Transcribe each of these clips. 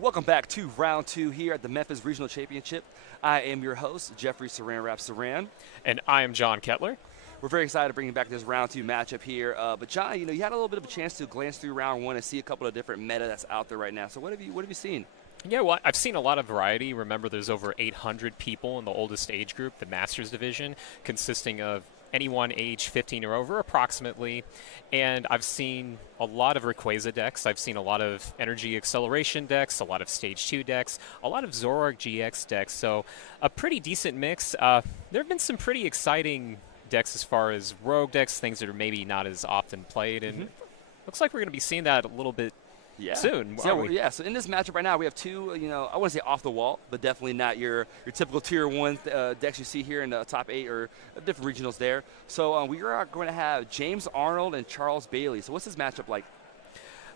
Welcome back to round two here at the Memphis Regional Championship. I am your host, Jeffrey Saran. And I am John Kettler. We're very excited to bring back this round two matchup here. But John, you had a little bit of a chance to glance through round one and see a couple of different meta that's out there right now. So what have you seen? Yeah, well, I've seen a lot of variety. Remember, there's over 800 people in the oldest age group, the Masters Division, consisting of anyone age 15 or over approximately. And I've seen a lot of Rayquaza decks. I've seen a lot of Energy Acceleration decks, a lot of Stage 2 decks, a lot of Zoroark GX decks. So a pretty decent mix. There have been some pretty exciting decks as far as rogue decks, things that are maybe not as often played. And looks like we're going to be seeing that a little bit soon. So in this matchup right now, we have two, I want to say off the wall, but definitely not your typical tier one decks you see here in the top 8 or different regionals there. So we are going to have James Arnold and Charles Bailey. So what's this matchup like?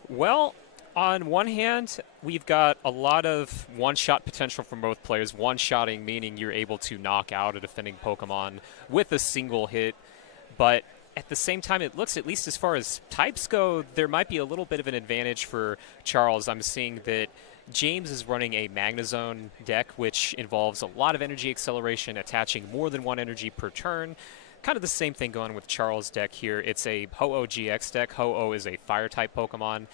Well, on one hand, we've got a lot of one-shot potential from both players. One-shotting meaning you're able to knock out a defending Pokemon with a single hit, but at the same time, it looks, at least as far as types go, there might be a little bit of an advantage for Charles. I'm seeing that James is running a Magnezone deck, which involves a lot of energy acceleration, attaching more than one energy per turn. Kind of the same thing going with Charles' deck here. It's a Ho-Oh GX deck. Ho-Oh is a Fire-type Pokemon.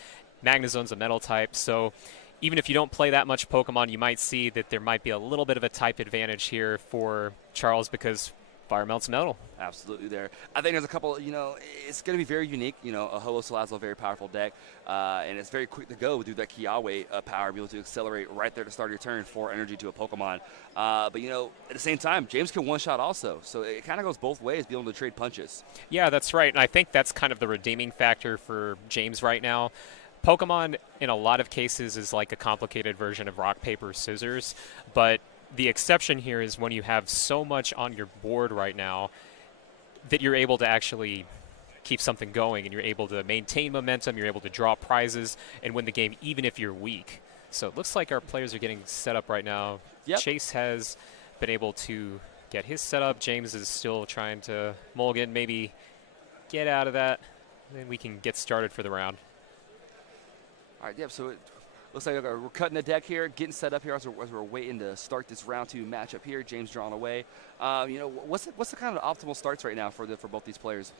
Magnezone's a Metal type, so even if you don't play that much Pokemon, you might see that there might be a little bit of a type advantage here for Charles because Fire melts metal. Absolutely there. I think there's a couple, it's going to be very unique. A Ho-Oh Salazzle, a very powerful deck, and it's very quick to go with that Kiawe power, be able to accelerate right there to start your turn for energy to a Pokemon. But, at the same time, James can one-shot also, so it kind of goes both ways, being able to trade punches. Yeah, that's right, and I think that's kind of the redeeming factor for James right now. Pokemon, in a lot of cases, is like a complicated version of rock, paper, scissors, but the exception here is when you have so much on your board right now that you're able to actually keep something going and you're able to maintain momentum, you're able to draw prizes and win the game even if you're weak. So it looks like our players are getting set up right now. Yep. Chase has been able to get his set up. James is still trying to mulligan, maybe get out of that. Then we can get started for the round. All right, yeah, so looks like we're cutting the deck here, getting set up here as we're waiting to start this round two matchup here. James drawn away. What's the kind of optimal starts right now for both these players?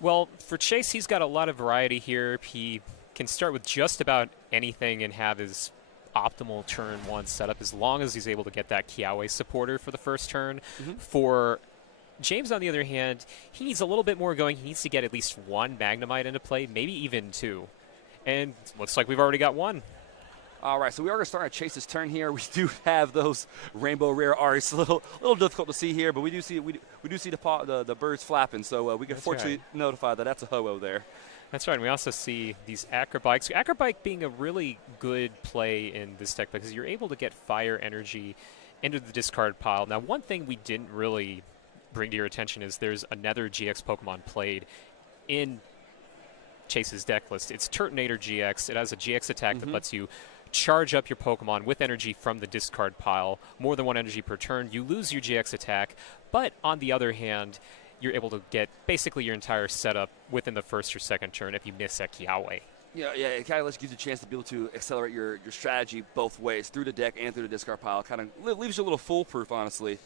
Well, for Chase, he's got a lot of variety here. He can start with just about anything and have his optimal turn one setup as long as he's able to get that Kiawe supporter for the first turn. For James, on the other hand, he needs a little bit more going. He needs to get at least one Magnemite into play, maybe even two. And looks like we've already got one. All right, so we are going to start on Chase's turn here. We do have those rainbow rare arts, a little difficult to see here, but we do see the birds flapping, so we can fortunately notify that that's a Ho-Oh there. That's right, and we also see these Acrobikes. Acrobike being a really good play in this deck because you're able to get fire energy into the discard pile. Now, one thing we didn't really bring to your attention is there's another GX Pokemon played in Chase's deck list. It's Turtonator GX. It has a GX attack that lets you charge up your Pokemon with energy from the discard pile, more than one energy per turn. You lose your GX attack, but on the other hand, you're able to get basically your entire setup within the first or second turn if you miss a Kiawe. Yeah, it kind of gives you a chance to be able to accelerate your strategy both ways, through the deck and through the discard pile. Kind of leaves you a little foolproof, honestly.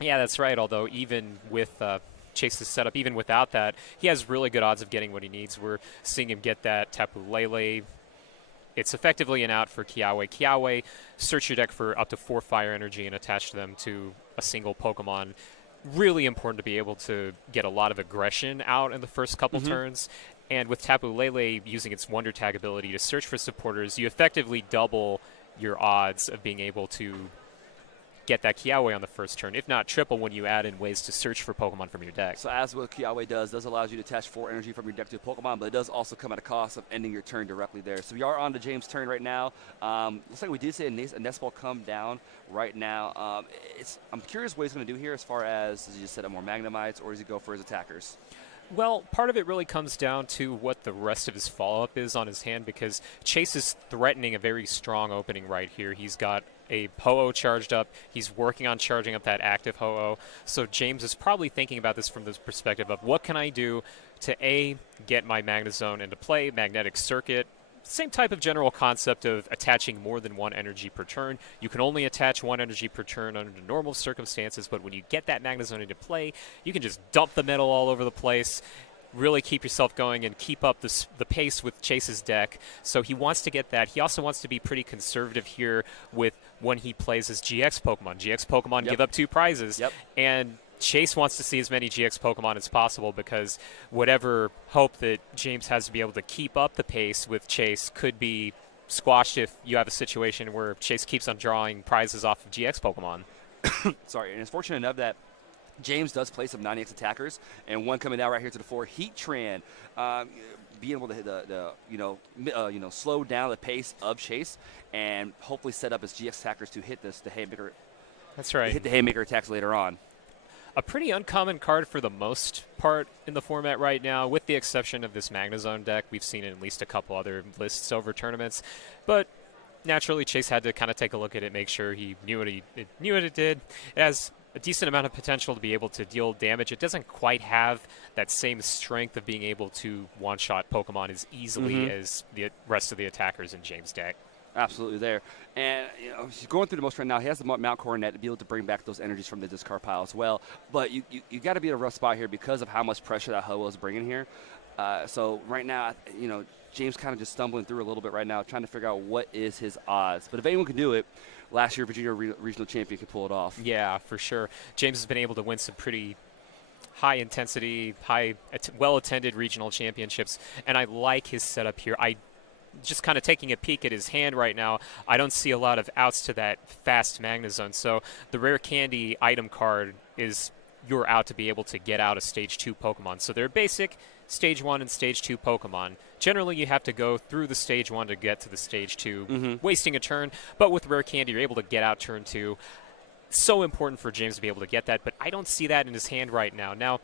Yeah, that's right, although even with Chase's setup, even without that, he has really good odds of getting what he needs. We're seeing him get that Tapu Lele. It's effectively an out for Kiawe. Kiawe, search your deck for up to 4 fire energy and attach them to a single Pokemon. Really important to be able to get a lot of aggression out in the first couple turns. And with Tapu Lele using its Wonder Tag ability to search for supporters, you effectively double your odds of being able to get that Kiawe on the first turn, if not triple when you add in ways to search for Pokemon from your deck. So as what Kiawe does allows you to attach 4 energy from your deck to a Pokemon, but it does also come at a cost of ending your turn directly there. So we are on to James' turn right now. Looks like we did see a Nest Ball come down right now. I'm curious what he's going to do here as far as, does he just set up more Magnemites or does he go for his attackers? Well, part of it really comes down to what the rest of his follow-up is on his hand, because Chase is threatening a very strong opening right here. He's got a Ho-Oh charged up. He's working on charging up that active Ho-Oh. So James is probably thinking about this from the perspective of what can I do to A, get my Magnezone into play, Magnetic Circuit, same type of general concept of attaching more than one energy per turn. You can only attach one energy per turn under normal circumstances, but when you get that Magnezone into play, you can just dump the metal all over the place, really keep yourself going and keep up the pace with Chase's deck. So he wants to get that. He also wants to be pretty conservative here with when he plays his GX Pokemon. GX Pokemon give up 2 prizes, and Chase wants to see as many GX Pokemon as possible because whatever hope that James has to be able to keep up the pace with Chase could be squashed if you have a situation where Chase keeps on drawing prizes off of GX Pokemon. Sorry, and it's fortunate enough that James does play some 9X attackers, and one coming down right here to the floor, Heatran, being able to hit slow down the pace of Chase and hopefully set up his GX attackers to hit the haymaker. That's right. Hit the haymaker attacks later on. A pretty uncommon card for the most part in the format right now, with the exception of this Magnezone deck. We've seen it in at least a couple other lists over tournaments, but naturally Chase had to kind of take a look at it, make sure he knew what it did. It has a decent amount of potential to be able to deal damage. It doesn't quite have that same strength of being able to one-shot Pokemon as easily as the rest of the attackers in James' deck. Absolutely there. And, he's going through the most right now. He has the Mount Coronet to be able to bring back those energies from the discard pile as well. But you got to be in a rough spot here because of how much pressure that Ho-Oh is bringing here. So right now, James kind of just stumbling through a little bit right now, trying to figure out what is his odds. But if anyone can do it, last year Virginia Regional Champion could pull it off. Yeah, for sure. James has been able to win some pretty high-intensity, well-attended regional championships, and I like his setup here. Just kind of taking a peek at his hand right now, I don't see a lot of outs to that fast Magnezone. So the Rare Candy item card is your out to be able to get out a Stage 2 Pokemon. So they're basic Stage 1 and Stage 2 Pokemon. Generally, you have to go through the Stage 1 to get to the Stage 2, wasting a turn. But with Rare Candy, you're able to get out turn 2. So important for James to be able to get that, but I don't see that in his hand right now. Now,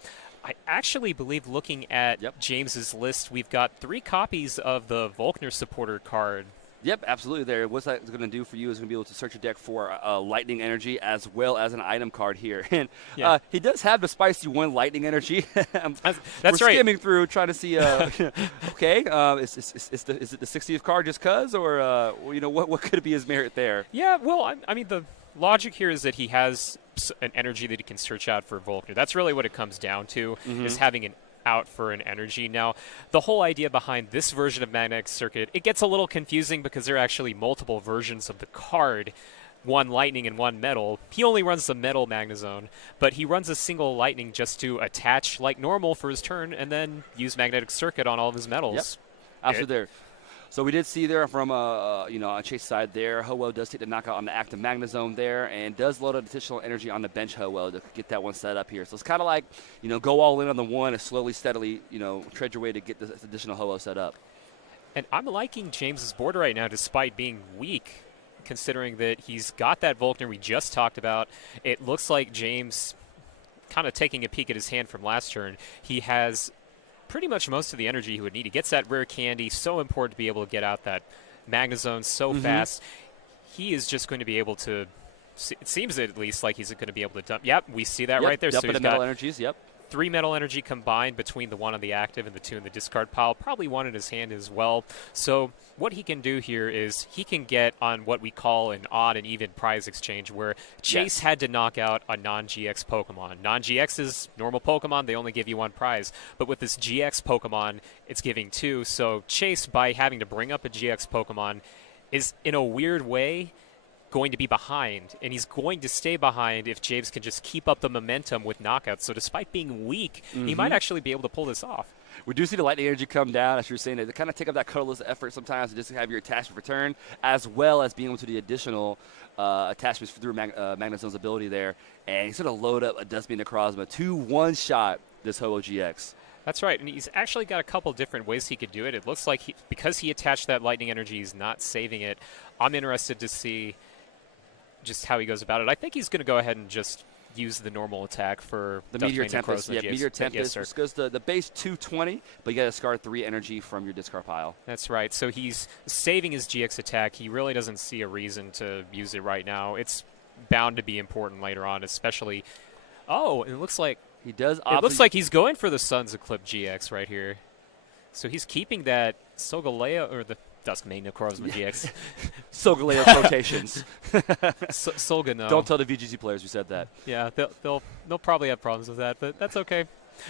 I actually believe looking at James's list, we've got 3 copies of the Volkner supporter card. Yep, absolutely there. What's that going to do for you is going to be able to search your deck for lightning energy as well as an item card here. And he does have the spicy 1 lightning energy. That's We're right. skimming through trying to see, okay, is it the 60th card just because? Or, what could be his merit there? Yeah, well, I mean, the logic here is that he has an energy that he can search out for Volkner. That's really what it comes down to, is having an out for an energy. Now, the whole idea behind this version of Magnetic Circuit, it gets a little confusing because there are actually multiple versions of the card, 1 lightning and 1 metal. He only runs the metal Magnezone, but he runs a single lightning just to attach like normal for his turn and then use Magnetic Circuit on all of his metals. Yep. Absolutely there. So we did see there from on Chase's side there, Ho-Oh does take the knockout on the active Magnezone there and does load up additional energy on the bench Ho-Oh to get that one set up here. So it's kind of like, go all in on the one and slowly, steadily, tread your way to get this additional Ho-Oh set up. And I'm liking James's board right now despite being weak, considering that he's got that Volkner we just talked about. It looks like James, kind of taking a peek at his hand from last turn, he has pretty much most of the energy he would need. He gets that Rare Candy, so important to be able to get out that Magnezone so fast. He is just going to be able to, it seems at least like he's going to be able to dump. Yep, we see that right there. So he's got energies, 3 metal energy combined between the 1 on the active and the 2 in the discard pile. Probably 1 in his hand as well. So what he can do here is he can get on what we call an odd and even prize exchange, where Chase had to knock out a non-GX Pokemon. Non-GX is normal Pokemon. They only give you 1 prize. But with this GX Pokemon, it's giving 2. So Chase, by having to bring up a GX Pokemon, is in a weird way going to be behind, and he's going to stay behind if James can just keep up the momentum with knockouts. So despite being weak, he might actually be able to pull this off. We do see the lightning energy come down, as you were saying, to kind of take up that colorless effort sometimes to just have your attachment return, as well as being able to do the additional attachments through Magnezone's ability there. And he's going to load up a Dustby Necrozma to one-shot this Ho-Oh GX. That's right, and he's actually got a couple different ways he could do it. It looks like because he attached that lightning energy, he's not saving it. I'm interested to see just how he goes about it. I think he's going to go ahead and just use the normal attack for the Meteor Tempest. Yeah, Meteor Tempest. Yes, goes the base 220, but you got to discard 3 energy from your discard pile. That's right. So he's saving his GX attack. He really doesn't see a reason to use it right now. It's bound to be important later on, especially. Oh, it looks like he does. It looks like he's going for the Sun's Eclipse GX right here. So he's keeping that Solgaleo or the Dusk Mane Necrozma GX. Solgaleo quotations. Solga, no. Don't tell the VGC players you said that. Yeah, they'll probably have problems with that, but that's okay.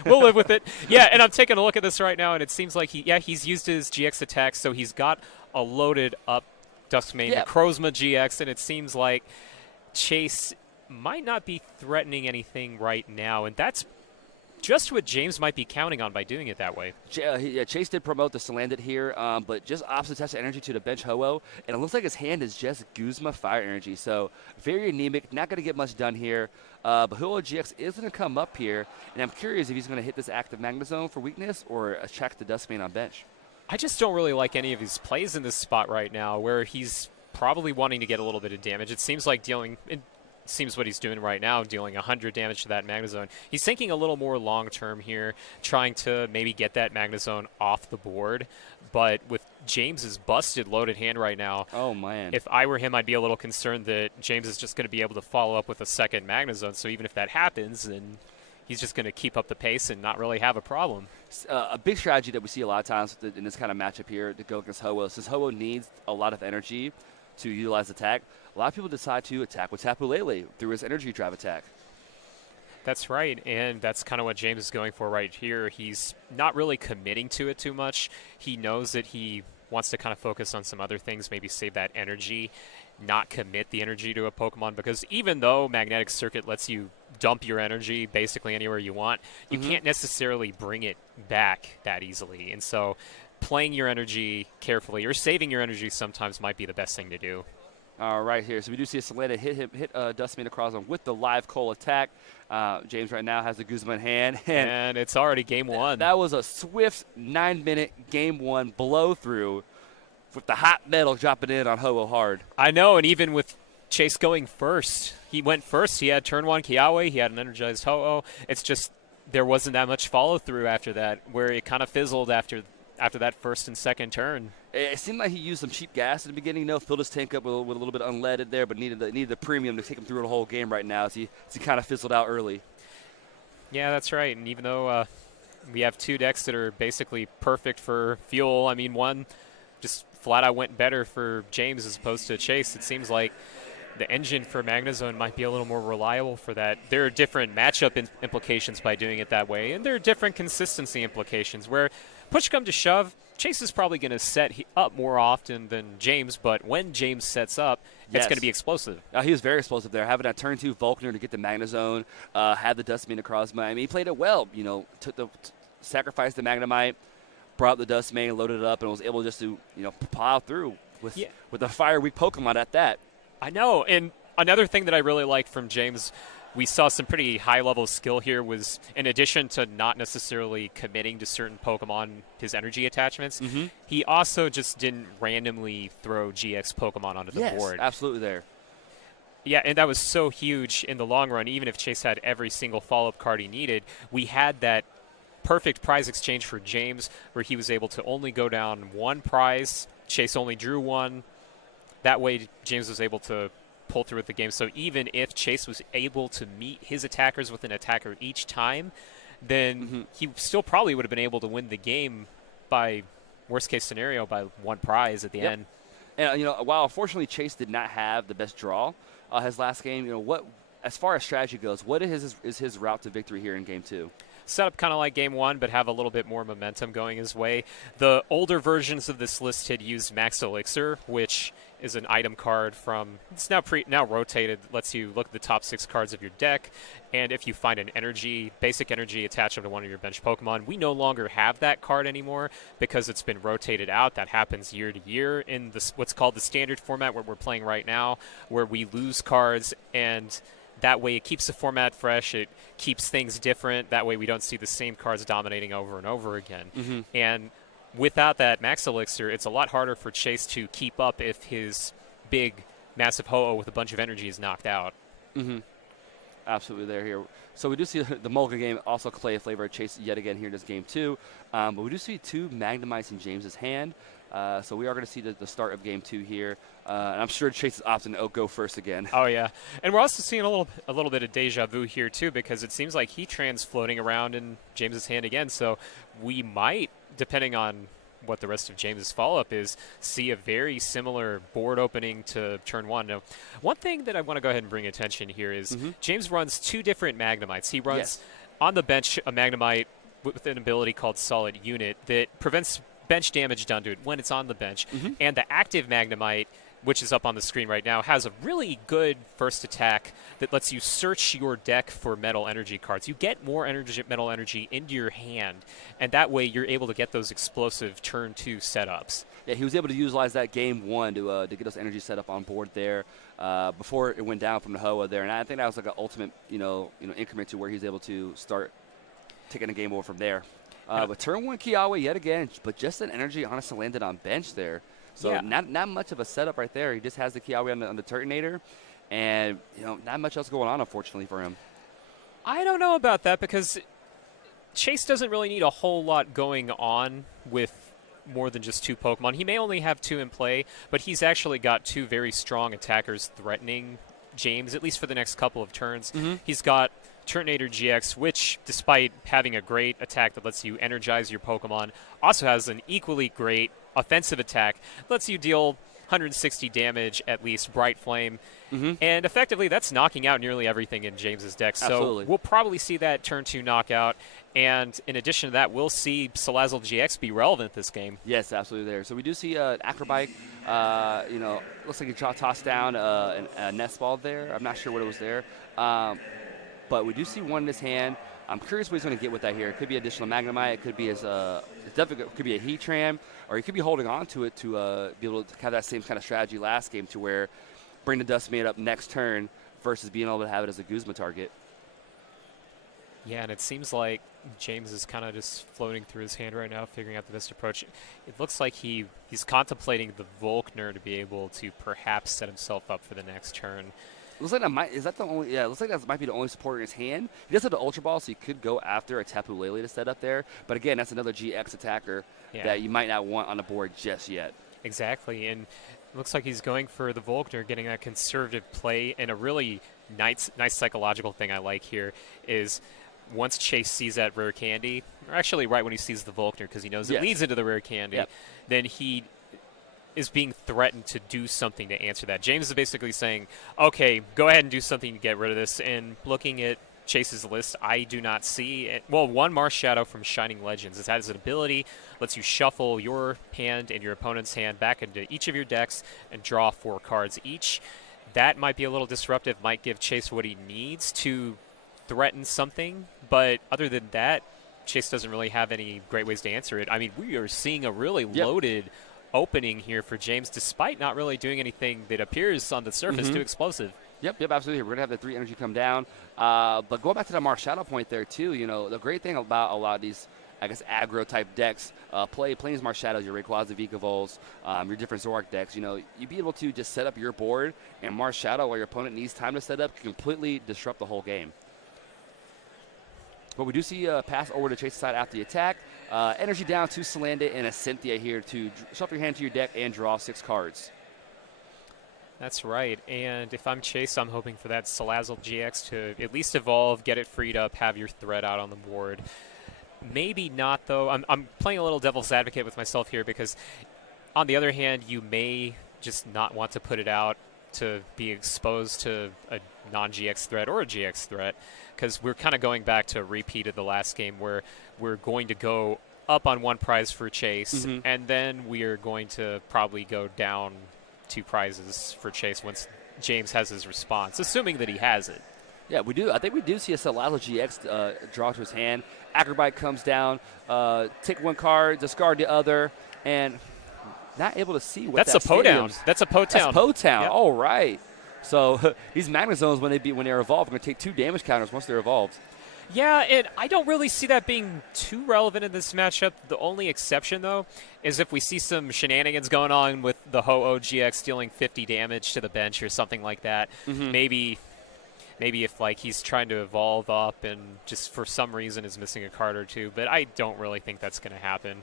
We'll live with it. Yeah, and I'm taking a look at this right now, and it seems like he's used his GX attack, so he's got a loaded up Duskmane Necrozma GX, and it seems like Chase might not be threatening anything right now, and that's just what James might be counting on by doing it that way. Chase did promote the Salandit here, but just opposite test energy to the bench Ho-Oh, and it looks like his hand is just Guzma Fire Energy, so very anemic, not going to get much done here. But Ho-Oh GX is going to come up here, and I'm curious if he's going to hit this active Magnezone for weakness or check the Duskmane on bench. I just don't really like any of his plays in this spot right now, where he's probably wanting to get a little bit of damage. It seems like seems what he's doing right now, dealing 100 damage to that Magnezone. He's thinking a little more long-term here, trying to maybe get that Magnezone off the board. But with James's busted loaded hand right now, oh man, if I were him, I'd be a little concerned that James is just going to be able to follow up with a second Magnezone. So even if that happens, then he's just going to keep up the pace and not really have a problem. A big strategy that we see a lot of times in this kind of matchup here to go against Ho-Oh, since Ho-Oh needs a lot of energy to utilize attack, a lot of people decide to attack with Tapu Lele through his energy drive attack. That's right, and that's kind of what James is going for right here. He's not really committing to it too much. He knows that he wants to kind of focus on some other things, maybe save that energy, not commit the energy to a Pokemon, because even though Magnetic Circuit lets you dump your energy basically anywhere you want, you can't necessarily bring it back that easily. And so playing your energy carefully or saving your energy sometimes might be the best thing to do. All right, here. So we do see a Salandit hit Duskmane across him with the live coal attack. James right now has the Guzma in hand. And it's already game one. That was a swift 9-minute game one blow through with the hot metal dropping in on Ho-Oh hard. I know, and even with Chase going first, he went first. He had turn one Kiawe. He had an energized Ho-Oh. It's just there wasn't that much follow through after that, where it kind of fizzled after that first and second turn. It seemed like he used some cheap gas at the beginning, filled his tank up with a little bit unleaded there, but needed the premium to take him through the whole game right now as he kind of fizzled out early. Yeah, that's right. And even though we have two decks that are basically perfect for fuel, I mean, one just flat out went better for James as opposed to Chase. It seems like the engine for Magnezone might be a little more reliable for that. There are different matchup implications by doing it that way, and there are different consistency implications where push come to shove, Chase is probably going to set up more often than James, but when James sets up, it's going to be explosive. He was very explosive there, having that turn 2 Volkner to get the Magnezone, had the Duskmane Necrozma. I mean, he played it well. Sacrificed the Magnemite, brought the Duskmane, loaded it up, and was able just to plow through with a fire weak Pokemon at that. I know, and another thing that I really liked from James, we saw some pretty high-level skill here, was in addition to not necessarily committing to certain Pokemon, his energy attachments, he also just didn't randomly throw GX Pokemon onto the board. Yes, absolutely there. Yeah, and that was so huge in the long run. Even if Chase had every single follow-up card he needed, we had that perfect prize exchange for James where he was able to only go down one prize. Chase only drew one. That way, James was able to pull through with the game. So even if Chase was able to meet his attackers with an attacker each time, then he still probably would have been able to win the game by, worst case scenario, by one prize at the end. And while unfortunately Chase did not have the best draw his last game, what as far as strategy goes, what is his route to victory here in game 2? Set up kind of like game 1, but have a little bit more momentum going his way. The older versions of this list had used Max Elixir, which is an item card from, it's now rotated, lets you look at the top 6 cards of your deck, and if you find an basic energy attached to one of your bench Pokemon, we no longer have that card anymore because it's been rotated out. That happens year to year in what's called the standard format, where we're playing right now, where we lose cards, and that way it keeps the format fresh, it keeps things different, that way we don't see the same cards dominating over and over again. And without that Max Elixir, it's a lot harder for Chase to keep up if his big, massive Ho-Oh with a bunch of energy is knocked out. Absolutely there here. So we do see the Mulligan game also play a flavor of Chase yet again here in this game 2. But we do see 2 Magnemites in James's hand. So we are going to see the start of game 2 here. And I'm sure Chase is opting to go first again. Oh, yeah. And we're also seeing a little bit of deja vu here, too, because it seems like Heatran's floating around in James's hand again. So we might, depending on what the rest of James's follow-up is, see a very similar board opening to turn 1. Now, one thing that I want to go ahead and bring attention here is James runs 2 different Magnemites. He runs on the bench a Magnemite with an ability called Solid Unit that prevents bench damage done to it when it's on the bench. And the active Magnemite, which is up on the screen right now, has a really good first attack that lets you search your deck for metal energy cards. You get more metal energy into your hand, and that way you're able to get those explosive turn 2 setups. Yeah, he was able to utilize that game 1 to get those energy set up on board there before it went down from the Hoa there. And I think that was like an ultimate, increment to where he was able to start taking a game over from there. But turn 1 Kiawe yet again, but just an energy honestly landed on bench there. So not much of a setup right there. He just has the Kiawe on the Turtonator, and not much else going on, unfortunately, for him. I don't know about that because Chase doesn't really need a whole lot going on with more than just 2 Pokemon. He may only have 2 in play, but he's actually got 2 very strong attackers threatening James, at least for the next couple of turns. He's got Turtonator GX, which, despite having a great attack that lets you energize your Pokemon, also has an equally great offensive attack, lets you deal 160 damage at least, Bright Flame, and effectively that's knocking out nearly everything in James's deck. So we'll probably see that turn 2 knockout, and in addition to that, we'll see Salazzle GX be relevant this game. Yes, absolutely there. So we do see Acrobike, looks like he tossed down a nest ball there. I'm not sure what it was there. But we do see one in his hand. I'm curious what he's going to get with that here. It could be additional Magnemite. It could be could be a Heatran, or he could be holding on to it to be able to have that same kind of strategy last game to where bring the Dustmate up next turn versus being able to have it as a Guzma target. Yeah, and it seems like James is kind of just floating through his hand right now, figuring out the best approach. It looks like he's contemplating the Volkner to be able to perhaps set himself up for the next turn. Looks like looks like that might be the only support in his hand. He does have the Ultra Ball, so he could go after a Tapu Lele to set up there. But again, that's another GX attacker that you might not want on the board just yet. Exactly, and it looks like he's going for the Volkner, getting that conservative play. And a really nice psychological thing I like here is once Chase sees that rare candy, or actually right when he sees the Volkner, because he knows it leads into the rare candy, then he is being threatened to do something to answer that. James is basically saying, okay, go ahead and do something to get rid of this. And looking at Chase's list, I do not see it. Well, one Marshadow from Shining Legends. It has an ability, lets you shuffle your hand and your opponent's hand back into each of your decks and draw 4 cards each. That might be a little disruptive, might give Chase what he needs to threaten something. But other than that, Chase doesn't really have any great ways to answer it. I mean, we are seeing a really loaded opening here for James, despite not really doing anything that appears on the surface too explosive. Yep, absolutely. We're going to have the 3 energy come down. But going back to the Marshadow point there, too, the great thing about a lot of these, I guess, aggro-type decks, playing as Marshadows, your Rayquaza, Vikavols, your different Zoroark decks, you'd be able to just set up your board, and Marshadow, while your opponent needs time to set up, can completely disrupt the whole game. But we do see a pass over to Chase's side after the attack. Energy down to Salandit and a Cynthia here to shuffle your hand to your deck and draw 6 cards. That's right. And if I'm Chase, I'm hoping for that Salazzle GX to at least evolve, get it freed up, have your threat out on the board. Maybe not, though. I'm playing a little devil's advocate with myself here because, on the other hand, you may just not want to put it out to be exposed to a non-GX threat or a GX threat, because we're kind of going back to a repeat of the last game where we're going to go up on 1 prize for Chase, and then we are going to probably go down 2 prizes for Chase once James has his response, assuming that he has it. Yeah, we do. I think we do see a Salazzle GX draw to his hand. Acrobite comes down, take 1 card, discard the other, and not able to see what that's a Po-Town. That's a Po-Town. That's Po-Town. Yep. All right. So these Magma Zones, when they're evolved, are going to take 2 damage counters once they're evolved. Yeah, and I don't really see that being too relevant in this matchup. The only exception, though, is if we see some shenanigans going on with the Ho-Oh GX dealing 50 damage to the bench or something like that. Maybe if he's trying to evolve up and just for some reason is missing a card or 2, but I don't really think that's going to happen.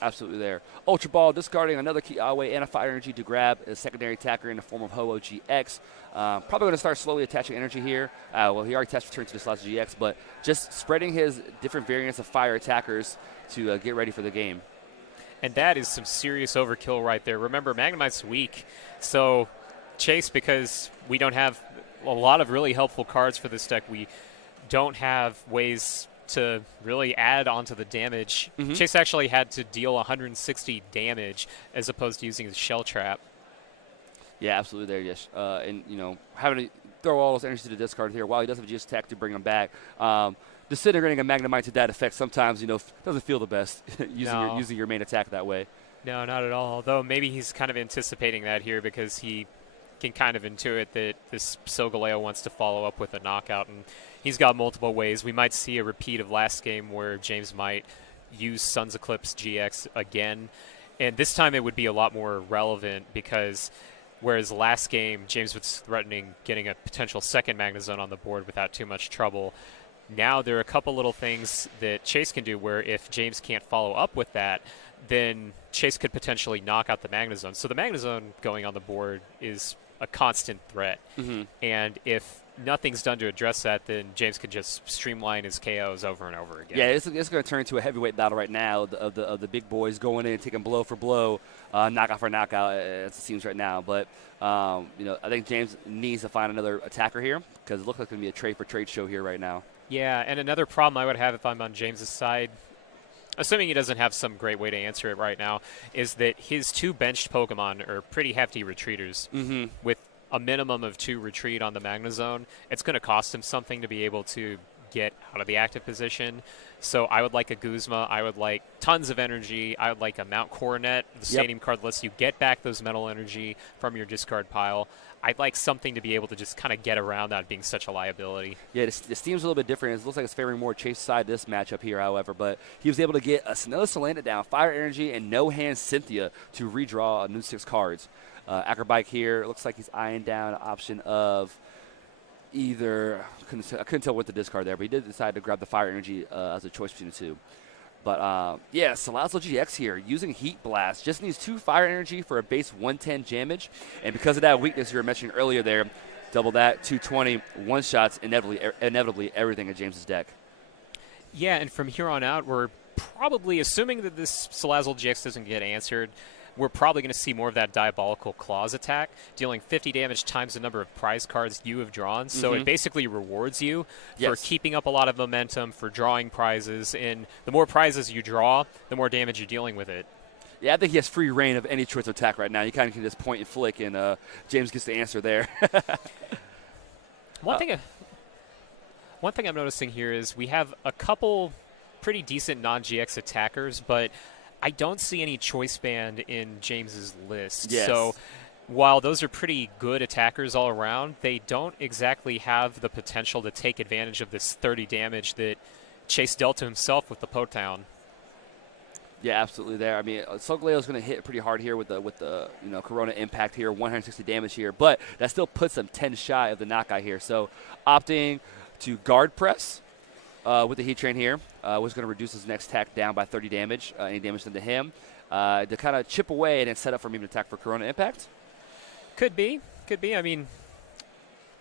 Absolutely there. Ultra Ball discarding another Kiawe and a Fire Energy to grab a secondary attacker in the form of Ho-Oh GX. Probably going to start slowly attaching energy here. Well, he already attached return to the Salazzle GX, but just spreading his different variants of fire attackers to get ready for the game. And that is some serious overkill right there. Remember, Magnemite's weak, so Chase, because we don't have a lot of really helpful cards for this deck, we don't have ways to really add onto the damage. Chase actually had to deal 160 damage as opposed to using his Shell Trap. Yeah, absolutely there, yes. And, having to throw all those energy to the discard here while he does have a GS attack to bring him back. Disintegrating a Magnemite to that effect sometimes, doesn't feel the best using your main attack that way. No, not at all. Although maybe he's kind of anticipating that here because he can kind of intuit that this Solgaleo wants to follow up with a knockout, and he's got multiple ways. We might see a repeat of last game where James might use Sun's Eclipse GX again, and this time it would be a lot more relevant because whereas last game James was threatening getting a potential second Magnezone on the board without too much trouble, now there are a couple little things that Chase can do where if James can't follow up with that, then Chase could potentially knock out the Magnezone. So the Magnezone going on the board is a constant threat. And if nothing's done to address that, then James can just streamline his KOs over and over again. Yeah, it's going to turn into a heavyweight battle right now of the big boys going in and taking blow for blow, knockout for knockout, as it seems right now. But, I think James needs to find another attacker here because it looks like it's going to be a trade-for-trade show here right now. Yeah, and another problem I would have if I'm on James's side, assuming he doesn't have some great way to answer it right now, is that his two benched Pokemon are pretty hefty retreaters. With a minimum of 2 retreat on the Magnezone, it's going to cost him something to be able to get out of the active position. So I would like a Guzma. I would like tons of energy. I would like a Mount Coronet. The Stadium card lets you get back those metal energy from your discard pile. I'd like something to be able to just kind of get around that being such a liability. Yeah, this team's a little bit different. It looks like it's favoring more Chase's side this matchup here, however. But he was able to get another Salanda down, Fire Energy, and No Hand Cynthia to redraw a new 6 cards. Acrobike here, looks like he's eyeing down an option of either, I couldn't tell what the discard there, but he did decide to grab the Fire Energy as a choice between the two. But, Salazzle GX here, using Heat Blast. Just needs 2 Fire Energy for a base 110 damage. And because of that weakness you were mentioning earlier there, double that, 220, one-shots, inevitably everything in James's deck. Yeah, and from here on out, we're probably, assuming that this Salazzle GX doesn't get answered, we're probably going to see more of that Diabolical Claws attack, dealing 50 damage times the number of prize cards you have drawn. So it basically rewards you for keeping up a lot of momentum, for drawing prizes. And the more prizes you draw, the more damage you're dealing with it. Yeah, I think he has free reign of any choice of attack right now. You kind of can just point and flick, and James gets the answer there. One thing I'm noticing here is we have a couple pretty decent non-GX attackers, but I don't see any choice band in James's list. Yes. So while those are pretty good attackers all around, they don't exactly have the potential to take advantage of this 30 damage that Chase dealt to himself with the Potown. Yeah, absolutely there. I mean, Solgaleo's going to hit pretty hard here with the Corona Impact here, 160 damage here, but that still puts him 10 shy of the knockout here. So opting to guard press with the Heat Train here was going to reduce his next attack down by 30 damage, any damage done to him, to kind of chip away and then set up for him to attack for Corona Impact. Could be. I mean,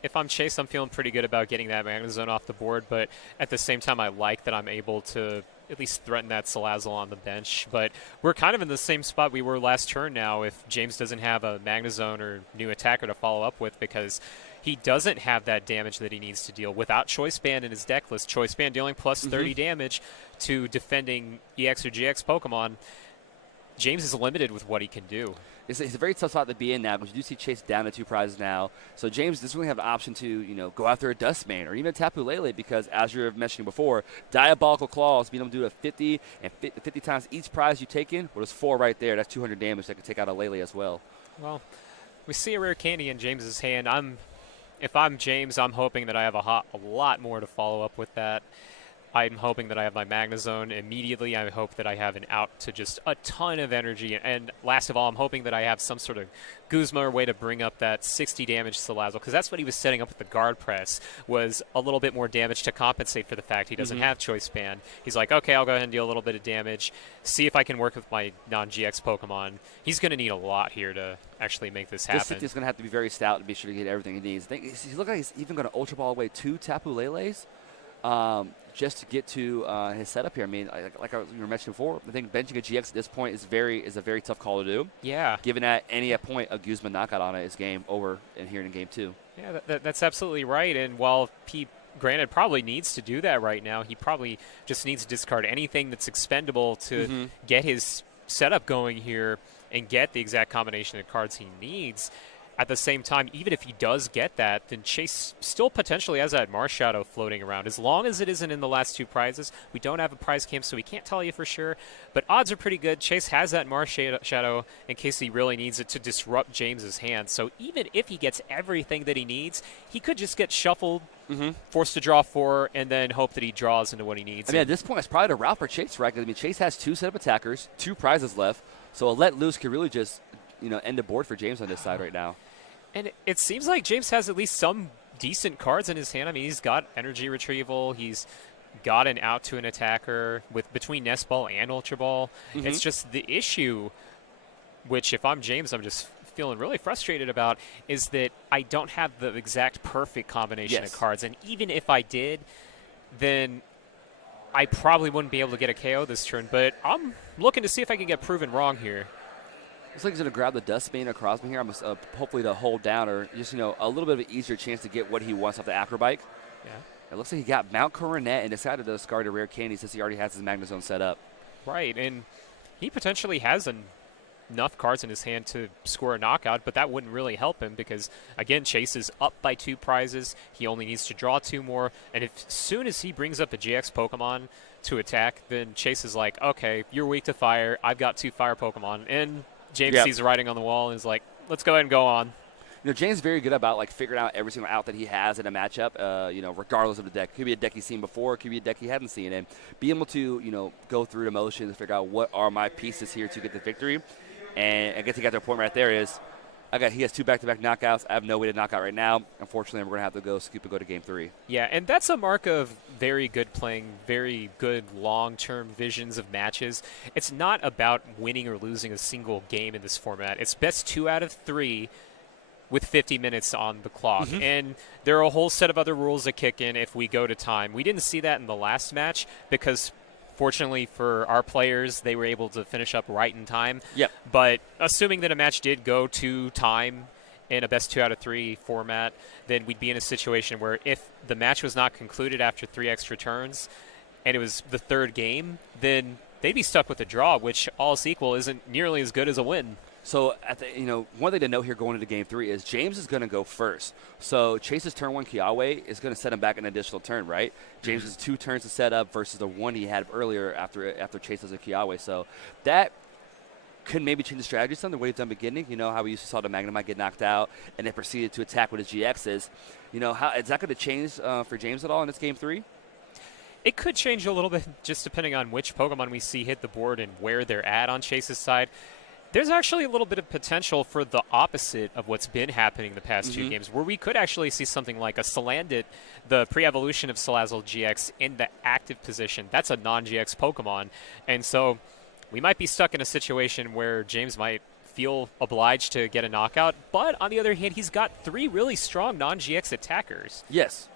if I'm Chase, I'm feeling pretty good about getting that Magnezone off the board, but at the same time, I like that I'm able to at least threaten that Salazzle on the bench. But we're kind of in the same spot we were last turn now if James doesn't have a Magnezone or new attacker to follow up with, because he doesn't have that damage that he needs to deal without Choice Band in his deck list. Choice Band dealing plus 30 damage to defending EX or GX Pokemon. James is limited with what he can do. It's a very tough spot to be in now, because you do see Chase down to 2 prizes now. So James doesn't really have an option to, go after a Dustman or even a Tapu Lele, because as you were mentioning before, Diabolical Claws, being able to do a 50 and 50 times each prize you take in, well, there's 4 right there. That's 200 damage that could take out a Lele as well. Well, we see a rare candy in James's hand. If I'm James, I'm hoping that I have a lot more to follow up with that. I'm hoping that I have my Magnezone immediately. I hope that I have an out to just a ton of energy. And last of all, I'm hoping that I have some sort of Guzma or way to bring up that 60 damage Salazzle, because that's what he was setting up with the guard press, was a little bit more damage to compensate for the fact he doesn't have Choice Band. He's like, okay, I'll go ahead and deal a little bit of damage, see if I can work with my non-GX Pokemon. He's going to need a lot here to actually make this happen. This 50 is going to have to be very stout to be sure to get everything he needs. He looks like he's even going to Ultra Ball away 2 Tapu Leles. just to get to his setup here. I mean, like we were mentioning before, I think benching a GX at this point is a very tough call to do. Yeah. Given that any point a Guzman knockout on it is game over and here in game 2. Yeah, that's absolutely right. And while he, granted, probably needs to do that right now, he probably just needs to discard anything that's expendable to get his setup going here and get the exact combination of cards he needs. At the same time, even if he does get that, then Chase still potentially has that Mars Shadow floating around. As long as it isn't in the last 2 prizes, we don't have a prize camp, so we can't tell you for sure. But odds are pretty good. Chase has that Mars Shadow in case he really needs it to disrupt James's hand. So even if he gets everything that he needs, he could just get shuffled, forced to draw 4, and then hope that he draws into what he needs. I mean, at this point, it's probably the route for Chase, right? 'Cause, I mean, Chase has 2 setup attackers, 2 prizes left, so a let loose could really just, end the board for James on this side right now. And it seems like James has at least some decent cards in his hand. I mean, he's got energy retrieval. He's got an out to an attacker between Nest Ball and Ultra Ball. It's just the issue, which if I'm James, I'm just feeling really frustrated about, is that I don't have the exact perfect combination of cards. And even if I did, then I probably wouldn't be able to get a KO this turn. But I'm looking to see if I can get proven wrong here. Looks like he's going to grab the Dustbane across me here. I'm hopefully to hold down or just, a little bit of an easier chance to get what he wants off the Acrobike. Yeah. It looks like he got Mount Coronet and decided to discard a Rare Candy since he already has his Magnezone set up. Right, and he potentially has enough cards in his hand to score a knockout, but that wouldn't really help him because, again, Chase is up by 2 prizes. He only needs to draw 2 more, and as soon as he brings up a GX Pokemon to attack, then Chase is like, okay, you're weak to fire. I've got 2 fire Pokemon, and James sees the writing on the wall and is like, let's go ahead and go on. James is very good about figuring out every single out that he has in a matchup, regardless of the deck. It could be a deck he's seen before, it could be a deck he hadn't seen, and be able to, go through the motions and figure out what are my pieces here to get the victory. And I guess he got to a point right there is, he has 2 back-to-back knockouts. I have no way to knock out right now. Unfortunately, we're going to have to go scoop and go to game 3. Yeah, and that's a mark of very good playing, very good long-term visions of matches. It's not about winning or losing a single game in this format. It's best 2 out of 3 with 50 minutes on the clock. And there are a whole set of other rules that kick in if we go to time. We didn't see that in the last match because fortunately for our players, they were able to finish up right in time. Yep. But assuming that a match did go to time in a best 2 out of 3 format, then we'd be in a situation where if the match was not concluded after 3 extra turns and it was the 3rd game, then they'd be stuck with a draw, which all else equal isn't nearly as good as a win. So, one thing to note here going into Game 3 is James is going to go first. So, Chase's turn 1 Kiawe is going to set him back an additional turn, right? James has 2 turns to set up versus the 1 he had earlier after Chase does a Kiawe. So, that could maybe change the strategy some, the way it's done beginning. How we used to saw the Magnemite get knocked out and then proceeded to attack with his GXs. How is that going to change for James at all in this Game 3? It could change a little bit just depending on which Pokemon we see hit the board and where they're at on Chase's side. There's actually a little bit of potential for the opposite of what's been happening the past 2 games, where we could actually see something like a Salandit, the pre-evolution of Salazzle GX, in the active position. That's a non-GX Pokemon. And so we might be stuck in a situation where James might feel obliged to get a knockout, but on the other hand, he's got 3 really strong non-GX attackers. Yes.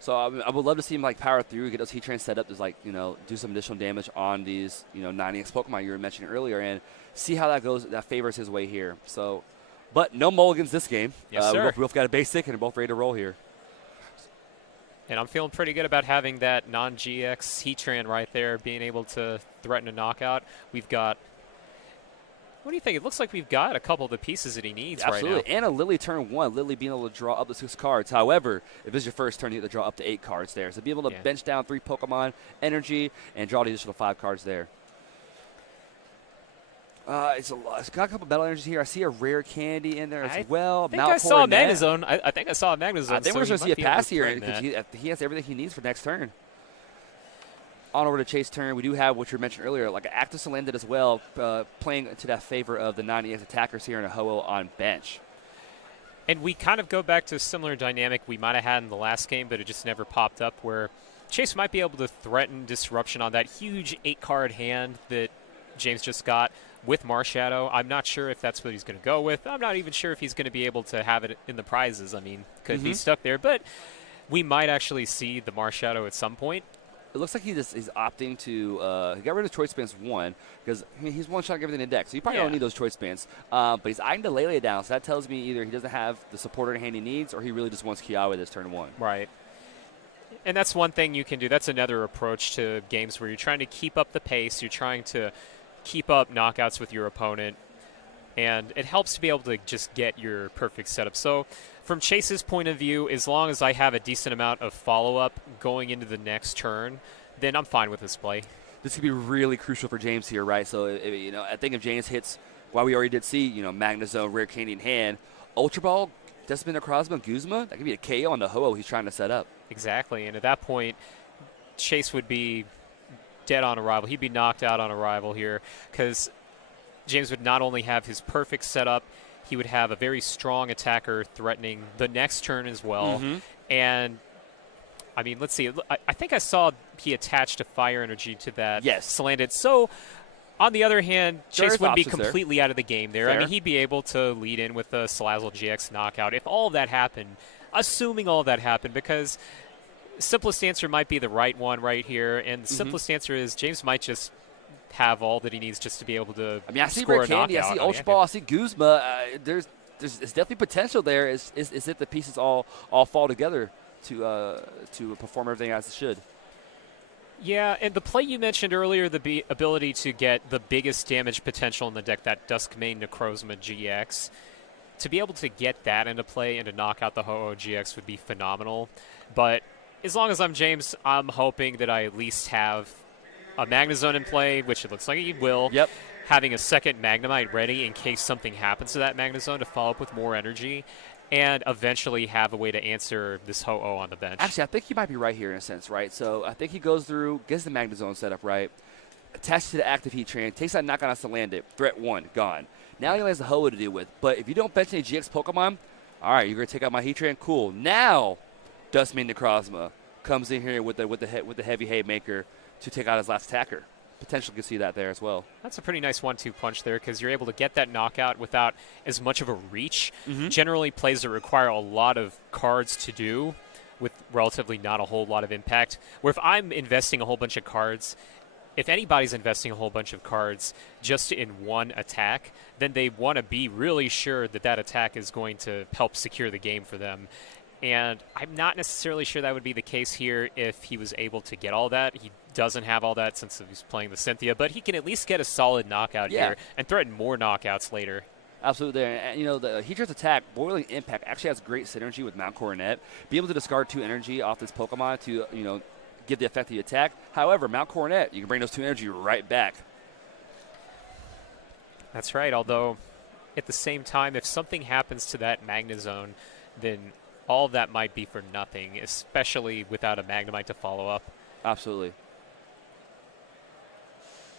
So I would love to see him power through, get those Heatran set up to do some additional damage on these 9EX Pokemon you were mentioning earlier, and see how that goes. That favors his way here. So, but no mulligans this game. Yes, sir. We both got a basic and are both ready to roll here. And I'm feeling pretty good about having that non-GX Heatran right there, being able to threaten a knockout. We've got. What do you think? It looks like we've got a couple of the pieces that he needs right now. Absolutely. And a Lily turn 1. Lily being able to draw up to 6 cards. However, if it's your first turn, you get to draw up to 8 cards there. So be able to bench down 3 Pokemon, energy, and draw the additional 5 cards there. It's got a couple battle energies here. I see a rare candy in there as well. I think I saw a Magnezone. I think I saw a Magnezone. I think we're going to see a pass here because he has everything he needs for next turn. On over to Chase turn, we do have what you mentioned earlier, like an active Salandit as well, playing to that favor of the 9EX attackers here in a Ho-Oh on bench. And we kind of go back to a similar dynamic we might have had in the last game, but it just never popped up, where Chase might be able to threaten disruption on that huge 8-card hand that James just got with Marshadow. I'm not sure if that's what he's going to go with. I'm not even sure if he's going to be able to have it in the prizes. I mean, could be stuck there, but we might actually see the Marshadow at some point. It looks like he's opting to he got rid of choice bands 1 because I mean he's one shot everything in deck, so you probably don't need those choice bands. But he's eyeing to Lele down, so that tells me either he doesn't have the supporter in hand he needs, or he really just wants Kiawe this turn 1. Right. And that's one thing you can do. That's another approach to games where you're trying to keep up the pace. You're trying to keep up knockouts with your opponent. And it helps to be able to just get your perfect setup. So from Chase's point of view, as long as I have a decent amount of follow-up going into the next turn, then I'm fine with this play. This could be really crucial for James here, right? So, I think if James hits, while we already did see, Magnezone, Rare Candy in hand, Ultra Ball, Decimate Necrozma, Guzma, that could be a KO on the Ho-Oh he's trying to set up. Exactly, and at that point, Chase would be dead on arrival. He'd be knocked out on arrival here because James would not only have his perfect setup, he would have a very strong attacker threatening the next turn as well. Mm-hmm. And, I mean, let's see. I think I saw he attached a Fire Energy to that. Yes. Slanted. So, on the other hand, Chase wouldn't be completely out of the game there. Fair. I mean, he'd be able to lead in with the Salazzle GX knockout. If all of that happened, assuming all of that happened, because simplest answer might be the right one right here, and the simplest answer is James might just have all that he needs just to be able to I see score Rare a Candy, knockout. I see Ultra Ball, I see Guzma. There's definitely potential there. Is it the pieces all fall together to perform everything as it should? Yeah, and the play you mentioned earlier, the ability to get the biggest damage potential in the deck, that Duskmane Necrozma GX, to be able to get that into play and to knock out the Ho-Oh GX would be phenomenal. But as long as I'm James, I'm hoping that I at least have a Magnezone in play, which it looks like he will. Yep. Having a second Magnemite ready in case something happens to that Magnezone to follow up with more energy, and eventually have a way to answer this Ho-Oh on the bench. Actually, I think he might be right here in a sense, right? So I think he goes through, gets the Magnezone set up right, attaches to the active Heat Train, takes that knock on us to land it. Threat 1, gone. Now he only has the Ho-Oh to deal with. But if you don't bench any GX Pokemon, all right, you're going to take out my Heat Train? Cool. Now Duskmane Necrozma comes in here with the heavy haymaker to take out his last attacker. Potentially could see that there as well. That's a pretty nice 1-2 punch there because you're able to get that knockout without as much of a reach. Generally, plays that require a lot of cards to do with relatively not a whole lot of impact. Where if I'm investing a whole bunch of cards, if anybody's investing a whole bunch of cards just in one attack, then they want to be really sure that that attack is going to help secure the game for them. And I'm not necessarily sure that would be the case here if he was able to get all that. He doesn't have all that since he's playing the Cynthia, but he can at least get a solid knockout here and threaten more knockouts later. Absolutely. And the Heatrain's attack, Boiling Impact, actually has great synergy with Mount Coronet. Be able to discard 2 energy off this Pokemon to, give the effect of the attack. However, Mount Coronet, you can bring those 2 energy right back. That's right, although at the same time, if something happens to that Magnezone, then all of that might be for nothing, especially without a Magnemite to follow up. Absolutely.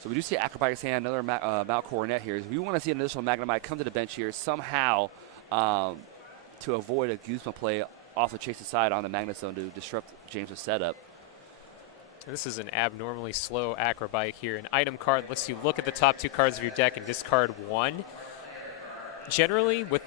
So we do see Acrobatic's hand, another Mount Coronet here. If we want to see an additional Magnemite come to the bench here somehow to avoid a Guzma play off the Chase's side on the Magnezone to disrupt James' setup. This is an abnormally slow Acrobike here. An item card lets you look at the top 2 cards of your deck and discard 1. Generally, with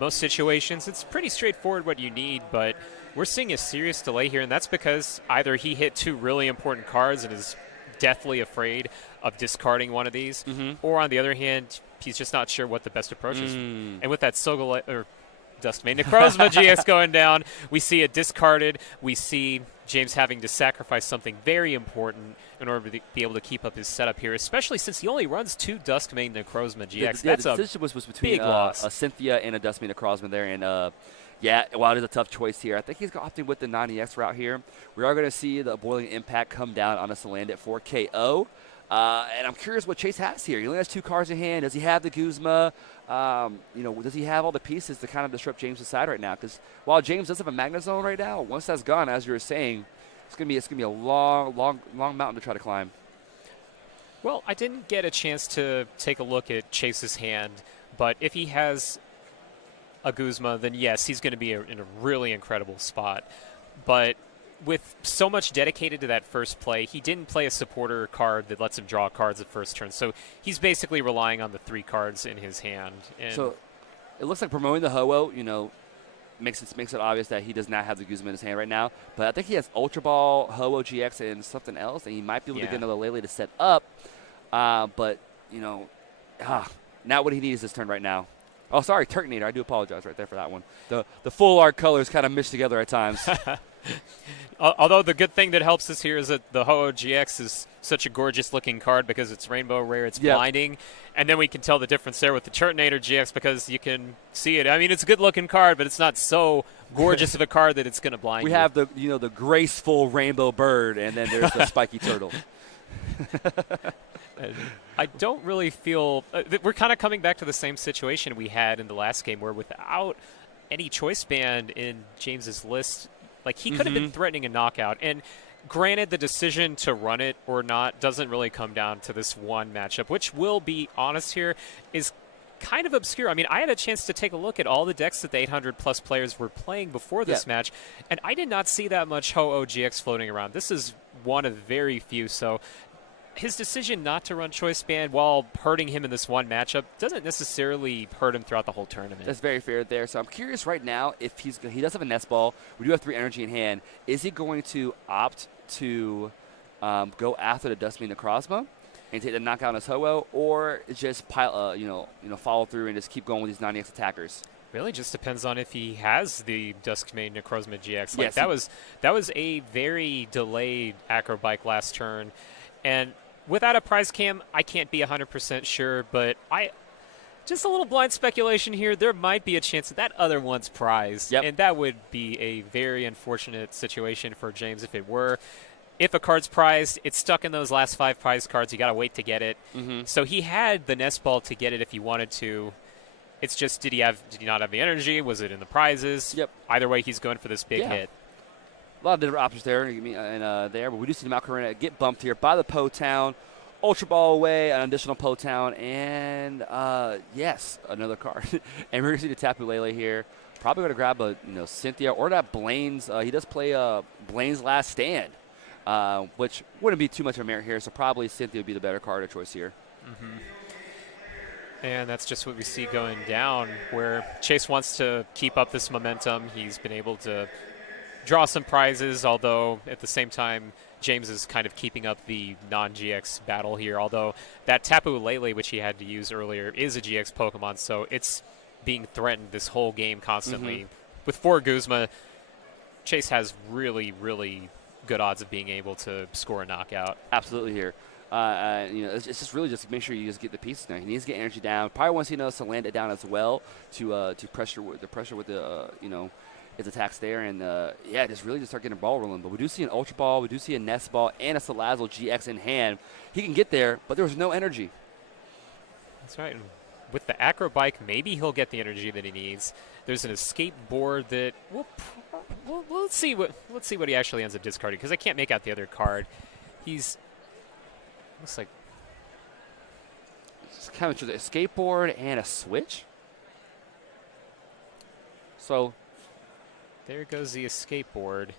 most situations, it's pretty straightforward what you need, but we're seeing a serious delay here, and that's because either he hit 2 really important cards and is deathly afraid of discarding one of these, or on the other hand, he's just not sure what the best approach is. And with that Duskmane Necrozma GX going down, we see it discarded. We see James having to sacrifice something very important in order to be able to keep up his setup here, especially since he only runs 2 Duskmane Necrozma GX. That's the decision was between a Cynthia and a Duskmane Necrozma there, and while it is a tough choice here, I think he's opting with the 90X route here. We are going to see the Boiling Impact come down on us to land it for KO. And I'm curious what Chase has here. He only has 2 cards in hand. Does he have the Guzma? Does he have all the pieces to kind of disrupt James' side right now? Because while James does have a Magnezone right now, once that's gone, as you were saying, it's gonna be a long mountain to try to climb. Well, I didn't get a chance to take a look at Chase's hand, but if he has a Guzma, then yes, he's going to be in a really incredible spot. But with so much dedicated to that first play, he didn't play a supporter card that lets him draw cards at first turn. So he's basically relying on the 3 cards in his hand. And so it looks like promoting the Ho-Oh, makes it obvious that he does not have the Guzman in his hand right now. But I think he has Ultra Ball, Ho-Oh GX, and something else, and he might be able to get another Lele to set up. But, not what he needs this turn right now. Oh, sorry, Turtonator. I do apologize right there for that one. The full art colors kind of mixed together at times. Although the good thing that helps us here is that the Ho-Oh GX is such a gorgeous-looking card because it's rainbow rare, it's blinding. And then we can tell the difference there with the Turtonator GX because you can see it. I mean, it's a good-looking card, but it's not so gorgeous of a card that it's going to blind you. We have the graceful rainbow bird, and then there's the spiky turtle. I don't really feel we're kind of coming back to the same situation we had in the last game where without any choice band in James's list, like he could have been threatening a knockout. And granted, the decision to run it or not doesn't really come down to this one matchup, which will be honest here is kind of obscure. I mean, I had a chance to take a look at all the decks that the 800-plus players were playing before this match, and I did not see that much Ho-Oh GX floating around. This is one of very few, so his decision not to run Choice Band while hurting him in this one matchup doesn't necessarily hurt him throughout the whole tournament. That's very fair there. So I'm curious right now if he does have a Nest Ball. We do have 3 energy in hand. Is he going to opt to go after the Dustman Necrozma and take the knockout on his Ho-Oh, or just pile, follow through and just keep going with these 9X attackers? Really just depends on if he has the Duskmane Necrozma GX. Yes, that was a very delayed Acrobike last turn. And without a prize cam, I can't be 100% sure, but just a little blind speculation here. There might be a chance that other one's prized, and that would be a very unfortunate situation for James if it were. If a card's prized, it's stuck in those last 5 prize cards. You got to wait to get it. So he had the Nest Ball to get it if he wanted to. It's just, did he not have the energy? Was it in the prizes? Either way, he's going for this big hit. A lot of different options there, but we do see the Malcorina get bumped here by the Po Town. Ultra Ball away, an additional Po Town, and yes, another card. And we're going to see the Tapu Lele here. Probably going to grab a Cynthia or that Blaine's. He does play Blaine's Last Stand, which wouldn't be too much of a merit here. So probably Cynthia would be the better card of choice here. And that's just what we see going down, where Chase wants to keep up this momentum. He's been able to draw some prizes, although at the same time, James is kind of keeping up the non-GX battle here, although that Tapu Lele, which he had to use earlier, is a GX Pokemon, so it's being threatened this whole game constantly. With 4 Guzma, Chase has really, really good odds of being able to score a knockout. Absolutely here. It's just really just make sure you just get the pieces down. He needs to get energy down. Probably wants to land it down as well to pressure with the his attacks there, and just really just start getting a ball rolling. But we do see an Ultra Ball, we do see a Nest Ball, and a Salazzle GX in hand. He can get there, but there was no energy. That's right. And with the Acrobike, maybe he'll get the energy that he needs. There's an escape board that let's see what he actually ends up discarding, because I can't make out the other card. Looks like it's kind of a skateboard and a switch. So there goes the escape board.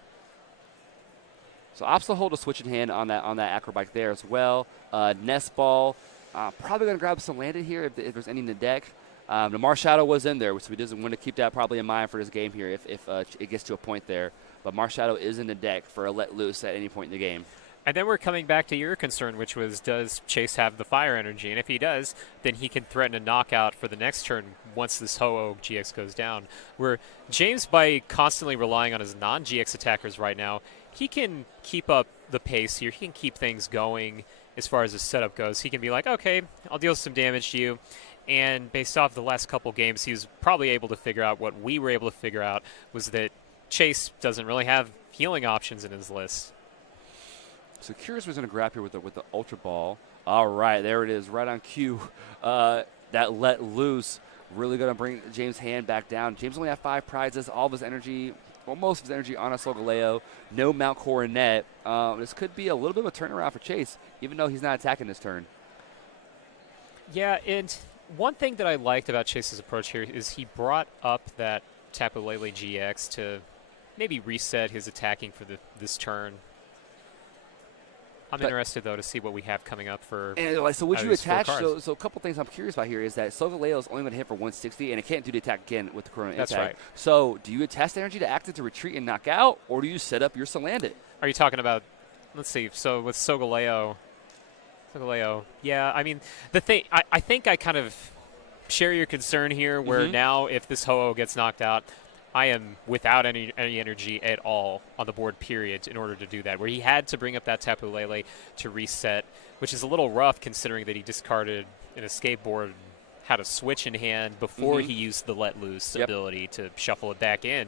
So opts to hold a switch in hand on that Acrobike there as well. Nest Ball, probably going to grab some landed here if there's any in the deck. The Marshadow was in there, so we doesn't want to keep that probably in mind for this game here if it gets to a point there. But Marshadow is in the deck for a let loose at any point in the game. And then we're coming back to your concern, which was, does Chase have the fire energy? And if he does, then he can threaten a knockout for the next turn once this Ho-Oh GX goes down. Where James, by constantly relying on his non-GX attackers right now, he can keep up the pace here. He can keep things going as far as his setup goes. He can be like, okay, I'll deal some damage to you. And based off the last couple games, he was probably able to figure out what we were able to figure out, was that Chase doesn't really have healing options in his list. So curious what's going to grab here with the Ultra Ball. All right, there it is, right on cue. That let loose, really going to bring James' hand back down. James only had 5 prizes, all of his energy, well, most of his energy on a Solgaleo. No Mount Coronet. This could be a little bit of a turnaround for Chase, even though he's not attacking this turn. Yeah, and one thing that I liked about Chase's approach here is he brought up that Tapu Lele GX to maybe reset his attacking for this turn. I'm interested, though, to see what we have coming up for. And like, so would out of you these four attach? cards. So a couple things I'm curious about here is that Solgaleo is only going to hit for 160, and it can't do the attack again with the Corona That's Impact. right. So do you attach the energy to act it to retreat and knock out, or do you set up your Salandit? Are you talking about? Let's see. So with Solgaleo, yeah. I mean, the thing. I think I kind of share your concern here, where now if this Ho-Oh gets knocked out, I am without any energy at all on the board, period, in order to do that. Where he had to bring up that Tapu Lele to reset, which is a little rough considering that he discarded an escape board and had a switch in hand before he used the Let Loose ability to shuffle it back in.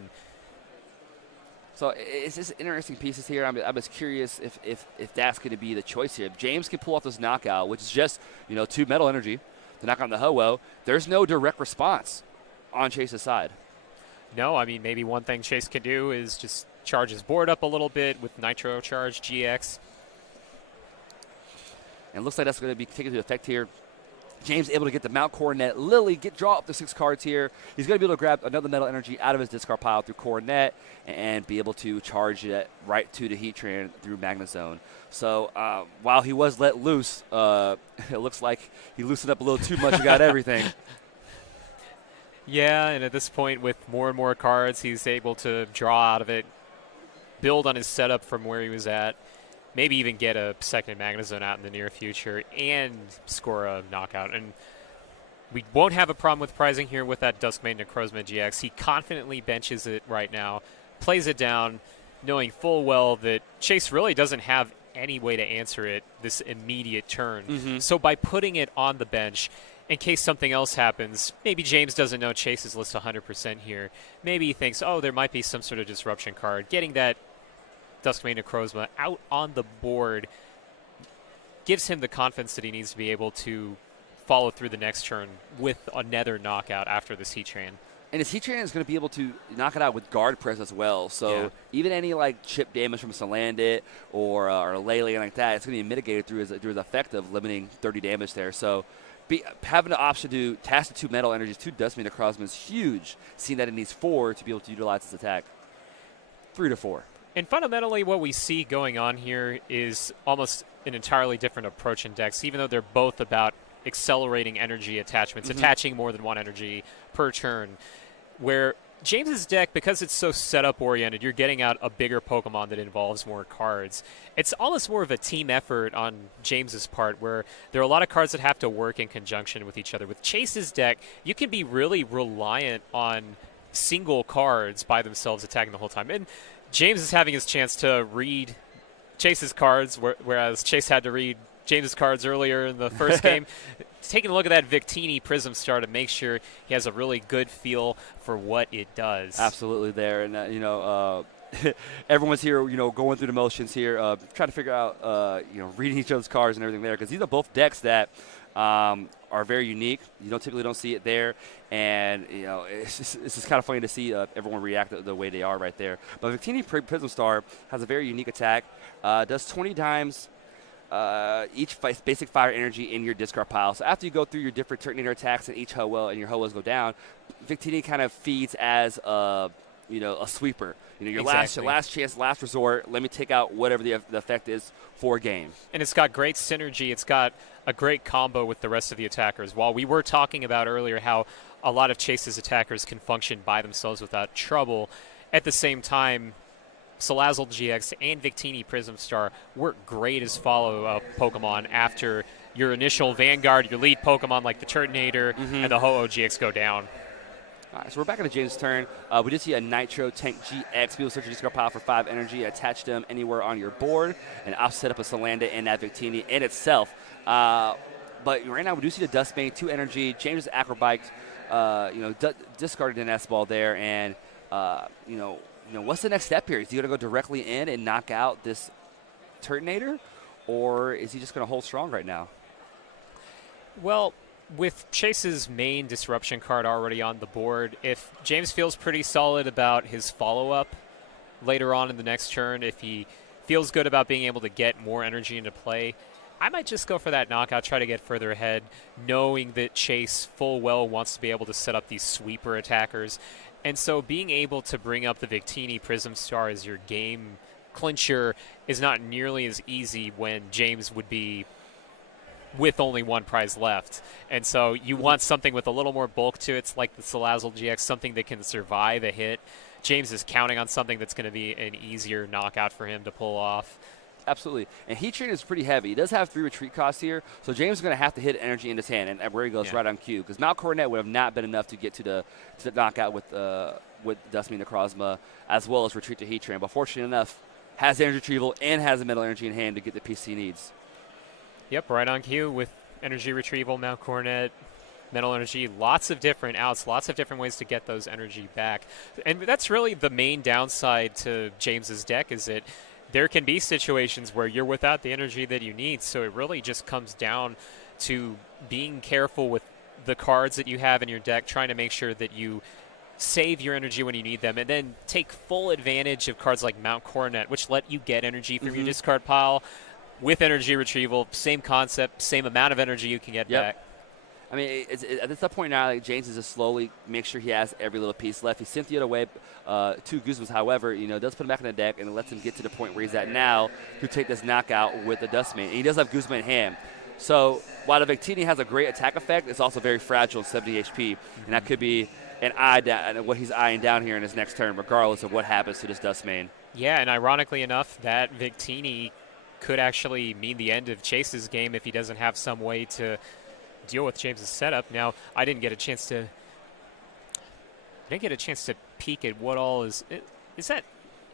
So it's just interesting pieces here. I'm just curious if that's going to be the choice here. If James can pull off this knockout, which is just 2 metal energy to knock on the Ho-Oh, there's no direct response on Chase's side. No, I mean, maybe one thing Chase can do is just charge his board up a little bit with Nitro Charge GX. And it looks like that's going to be taken into effect here. James able to get the Mount Coronet Lily, draw up the 6 cards here. He's going to be able to grab another metal energy out of his discard pile through Coronet and be able to charge it right to the Heatran through Magna Zone. So while he was let loose, it looks like he loosened up a little too much and got everything. Yeah, and at this point, with more and more cards, he's able to draw out of it, build on his setup from where he was at, maybe even get a second Magna Zone out in the near future, and score a knockout. And we won't have a problem with pricing here with that Duskmane Necrozma GX. He confidently benches it right now, plays it down, knowing full well that Chase really doesn't have any way to answer it this immediate turn. So by putting it on the bench, in case something else happens, maybe James doesn't know Chase's list 100% here. Maybe he thinks, oh, there might be some sort of disruption card. Getting that Duskmane Necrozma out on the board gives him the confidence that he needs to be able to follow through the next turn with another knockout after this Heatran. And his Heatran is going to be able to knock it out with guard press as well. So even any chip damage from Salandit or Lele and like that, it's going to be mitigated through his effect of limiting 30 damage there. So having the option to cast the 2 metal energies, 2 Duskmane Necrozma is huge, seeing that it needs 4 to be able to utilize its attack. 3 to 4. And fundamentally, what we see going on here is almost an entirely different approach in decks, even though they're both about accelerating energy attachments, attaching more than 1 energy per turn, where James's deck, because it's so setup-oriented, you're getting out a bigger Pokemon that involves more cards. It's almost more of a team effort on James's part, where there are a lot of cards that have to work in conjunction with each other. With Chase's deck, you can be really reliant on single cards by themselves attacking the whole time. And James is having his chance to read Chase's cards, whereas Chase had to read James's cards earlier in the first game. Taking a look at that Victini Prism Star to make sure he has a really good feel for what it does. Absolutely there. And, everyone's here, going through the motions here, trying to figure out, reading each other's cards and everything there. Because these are both decks that are very unique. You typically don't see it there. And, it's just kind of funny to see everyone react the way they are right there. But Victini Prism Star has a very unique attack. Does 20 times each basic fire energy in your discard pile. So after you go through your different Turtonator attacks and each Ho-Oh and your Ho-Ohs go down, Victini kind of feeds as a sweeper. Your last chance, last resort. Let me take out whatever the effect is for a game. And it's got great synergy. It's got a great combo with the rest of the attackers. While we were talking about earlier how a lot of Chase's attackers can function by themselves without trouble, at the same time, Salazzle GX and Victini Prism Star work great as follow-up Pokemon after your initial Vanguard, your lead Pokemon like the Turtonator and the Ho-Oh GX go down. All right, so we're back into James' turn. We did see a Nitro Tank GX. People search your discard pile for 5 energy, attach them anywhere on your board, and I'll set up a Salandit and that Victini in itself. But right now we do see the Duskmane, 2 energy. James Acrobike, discarded an S-Ball there, and what's the next step here? Is he going to go directly in and knock out this Turtonator, or is he just going to hold strong right now? Well, with Chase's main disruption card already on the board, if James feels pretty solid about his follow-up later on in the next turn, if he feels good about being able to get more energy into play, I might just go for that knockout, try to get further ahead, knowing that Chase full well wants to be able to set up these sweeper attackers. And so being able to bring up the Victini Prism Star as your game clincher is not nearly as easy when James would be with only one prize left. And so you want something with a little more bulk to it. It's like the Salazzle GX, something that can survive a hit. James is counting on something that's going to be an easier knockout for him to pull off. Absolutely. And Heat Train is pretty heavy. He does have 3 retreat costs here, so James is going to have to hit energy in his hand, and where he goes right on cue. Because Mount Coronet would have not been enough to get to the knockout with Dustmane Necrozma, as well as retreat to Heat Train. But fortunately enough, has energy retrieval and has a metal energy in hand to get the piece he needs. Yep, right on cue with energy retrieval, Mount Coronet, metal energy, lots of different outs, lots of different ways to get those energy back. And that's really the main downside to James's deck, is that there can be situations where you're without the energy that you need. So it really just comes down to being careful with the cards that you have in your deck, trying to make sure that you save your energy when you need them, and then take full advantage of cards like Mount Coronet, which let you get energy from your discard pile with energy retrieval. Same concept, same amount of energy you can get back. I mean, at that point now, like, James is just slowly make sure he has every little piece left. He Cynthia'd away 2 Guzmas, however, does put him back in the deck, and it lets him get to the point where he's at now to take this knockout with the Dustmane. And he does have Guzma in hand. So while the Victini has a great attack effect, it's also very fragile, 70 HP. And that could be an eye down, what he's eyeing down here in his next turn, regardless of what happens to this Dustmane. Yeah, and ironically enough, that Victini could actually mean the end of Chase's game if he doesn't have some way to deal with James's setup. Now, I didn't get a chance to peek at what all is that.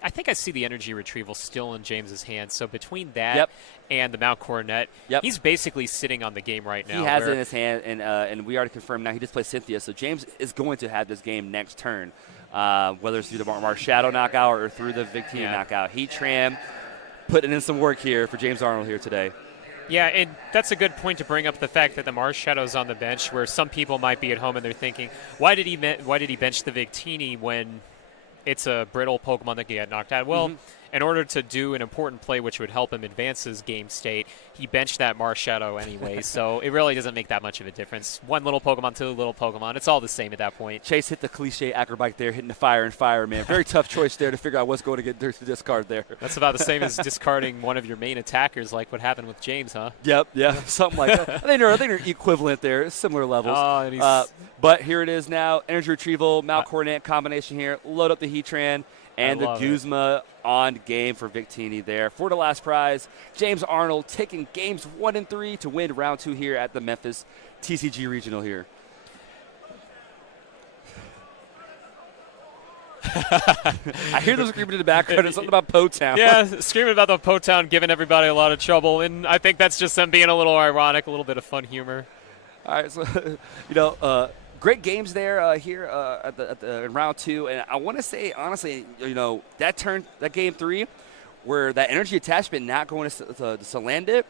I think I see the energy retrieval still in James's hand. So between that and the Mount Coronet, he's basically sitting on the game right now. He has it in his hand, and we already confirmed now he just plays Cynthia. So James is going to have this game next turn, whether it's through the Marshadow knockout or through the Victini knockout. Heat Tram putting in some work here for James Arnold here today. Yeah, and that's a good point to bring up, the fact that the Marshadow's on the bench, where some people might be at home and they're thinking, why did he bench the Victini when it's a brittle Pokemon that can get knocked out? Well, in order to do an important play which would help him advance his game state, he benched that Marshadow anyway, so it really doesn't make that much of a difference. One little Pokemon, 2 little Pokemon, it's all the same at that point. Chase hit the cliche acrobat there, hitting the fire, man. Very tough choice there to figure out what's going to get to discard there. That's about the same as discarding one of your main attackers, like what happened with James, huh? Yep, something like that. I think they're equivalent there, similar levels. But here it is now, energy retrieval, Mount Coronet combination here. Load up the Heatran and the Guzma on game for Victini there. For the last prize, James Arnold taking games 1 and 3 to win round 2 here at the Memphis TCG Regional here. I hear them screaming in the background. It's something about Po-Town. Yeah, screaming about the Po-Town, giving everybody a lot of trouble. And I think that's just them being a little ironic, a little bit of fun humor. All right, so, great games there here in round 2. And I want to say, honestly, that game 3, where that energy attachment not going to Salandit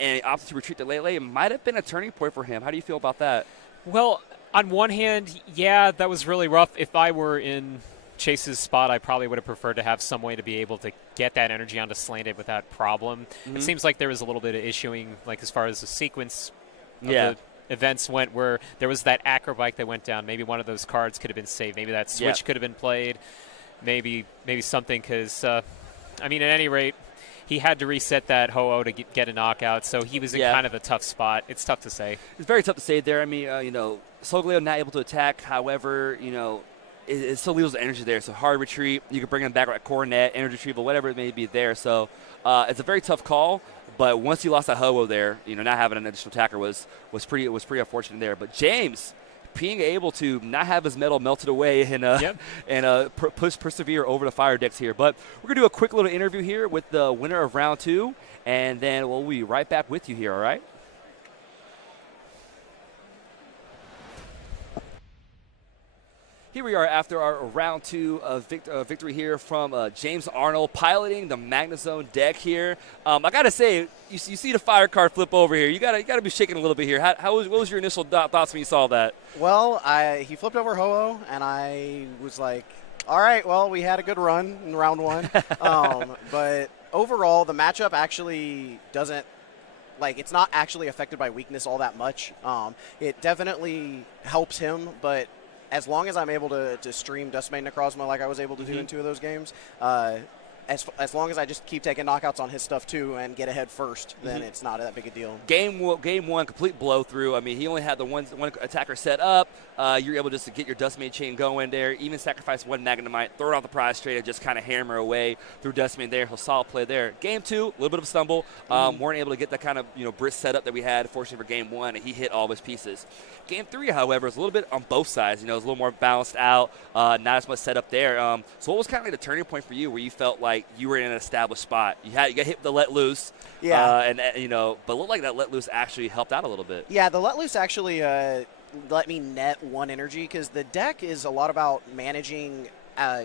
and opted to retreat to Lele, might have been a turning point for him. How do you feel about that? Well, on one hand, yeah, that was really rough. If I were in Chase's spot, I probably would have preferred to have some way to be able to get that energy onto Salandit without problem. It seems like there was a little bit of issuing, like as far as the sequence of the events went, where there was that Acrobike that went down. Maybe one of those cards could have been saved. Maybe that switch could have been played. Maybe something, because, at any rate, he had to reset that Ho-Oh to get a knockout, so he was in kind of a tough spot. It's tough to say. It's very tough to say there. Solgaleo not able to attack. However, it still leaves the energy there. So hard retreat. You can bring him back like Coronet, energy retrieval, whatever it may be there. So it's a very tough call. But once he lost that Ho-Oh there, not having an additional attacker was pretty unfortunate there. But James being able to not have his metal melted away and persevere over the fire decks here. But we're gonna do a quick little interview here with the winner of round 2, and then we'll be right back with you here. All right. Here we are after our round 2 victory here from James Arnold, piloting the Magnezone deck here. I gotta say, you see the fire card flip over here. You gotta be shaking a little bit here. What was your initial thoughts when you saw that? Well, he flipped over Ho-Oh, and I was like, all right, well, we had a good run in round 1. But overall, the matchup actually doesn't, it's not actually affected by weakness all that much. It definitely helps him, but as long as I'm able to stream Dustmane Necrozma like I was able to do in 2 of those games, as long as I just keep taking knockouts on his stuff too and get ahead first, then it's not that big a deal. Game one, complete blow through. I mean, he only had the one attacker set up. You're able just to get your Dustman chain going there. Even sacrifice one Magnemite, throw it off the prize trade, and just kind of hammer away through Dustman there. He'll solid play there. Game two, a little bit of a stumble. Weren't able to get that kind of brisk setup that we had, fortunately for game one, and he hit all of his pieces. Game three, however, is a little bit on both sides. It was a little more balanced out, not as much setup there. So what was kind of like the turning point for you, where you felt like you were in an established spot? You got hit with the let loose, but it looked like that let loose actually helped out a little bit. Yeah, the let loose actually let me net one energy, because the deck is a lot about managing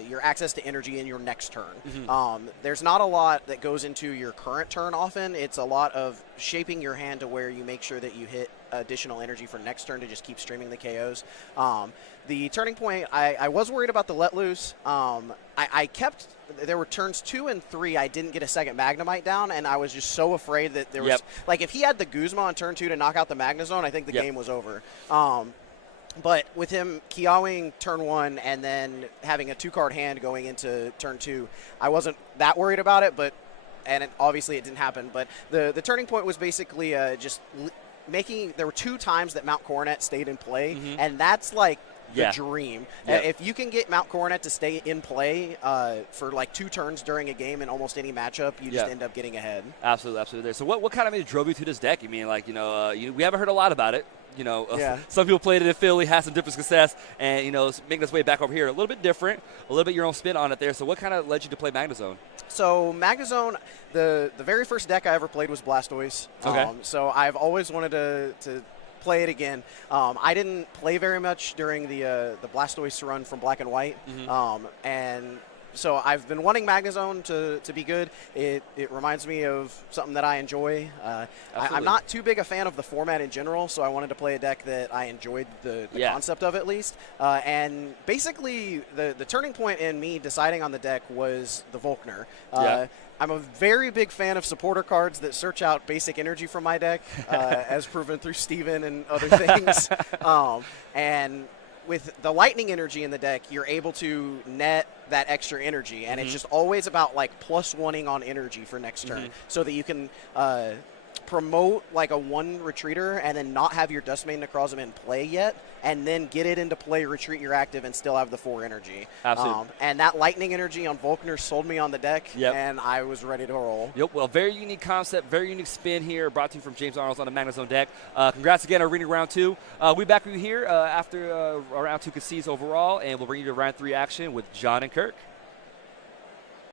your access to energy in your next turn. There's not a lot that goes into your current turn often. It's a lot of shaping your hand to where you make sure that you hit additional energy for next turn to just keep streaming the KOs. The turning point, I was worried about the let loose. I kept, there were turns 2 and 3, I didn't get a second Magnemite down, and I was just so afraid that there was, like, if he had the Guzma on turn 2 to knock out the Magnezone, I think the game was over. But with him Kiawing turn 1 and then having a 2-card hand going into turn 2, I wasn't that worried about it, obviously it didn't happen. But the turning point was basically just making, there were 2 times that Mount Coronet stayed in play, and that's like the dream. If you can get Mount Coronet to stay in play for like 2 turns during a game in almost any matchup, you just end up getting ahead. Absolutely. So what kind of maybe drove you to this deck? You mean, like, we haven't heard a lot about it. Some people played it in Philly, had some different success, and it's making its way back over here. A little bit different, a little bit your own spin on it there. So what kind of led you to play Magnezone? So Magnezone, the very first deck I ever played was Blastoise. Okay. So I've always wanted to play it again. I didn't play very much during the Blastoise run from Black and White, and so I've been wanting Magnezone to be good. It reminds me of something that I enjoy. I'm not too big a fan of the format in general, so I wanted to play a deck that I enjoyed the concept of at least. And basically, the turning point in me deciding on the deck was the Volkner. I'm a very big fan of supporter cards that search out basic energy from my deck, as proven through Steven and other things. And with the lightning energy in the deck, you're able to net that extra energy, and it's just always about like +1ing on energy for next turn, so that you can promote like a 1 retreater and then not have your Dustmane Necrozma in play yet, and then get it into play, retreat your active, and still have the 4 energy. Absolutely. And that lightning energy on Volkner sold me on the deck, and I was ready to roll. Well, very unique concept, very unique spin here, brought to you from James Arnold on the Magnezone deck. Congrats again on reading round 2. We'll be back with you here after round 2 concedes overall, and we'll bring you to round 3 action with John and Kirk.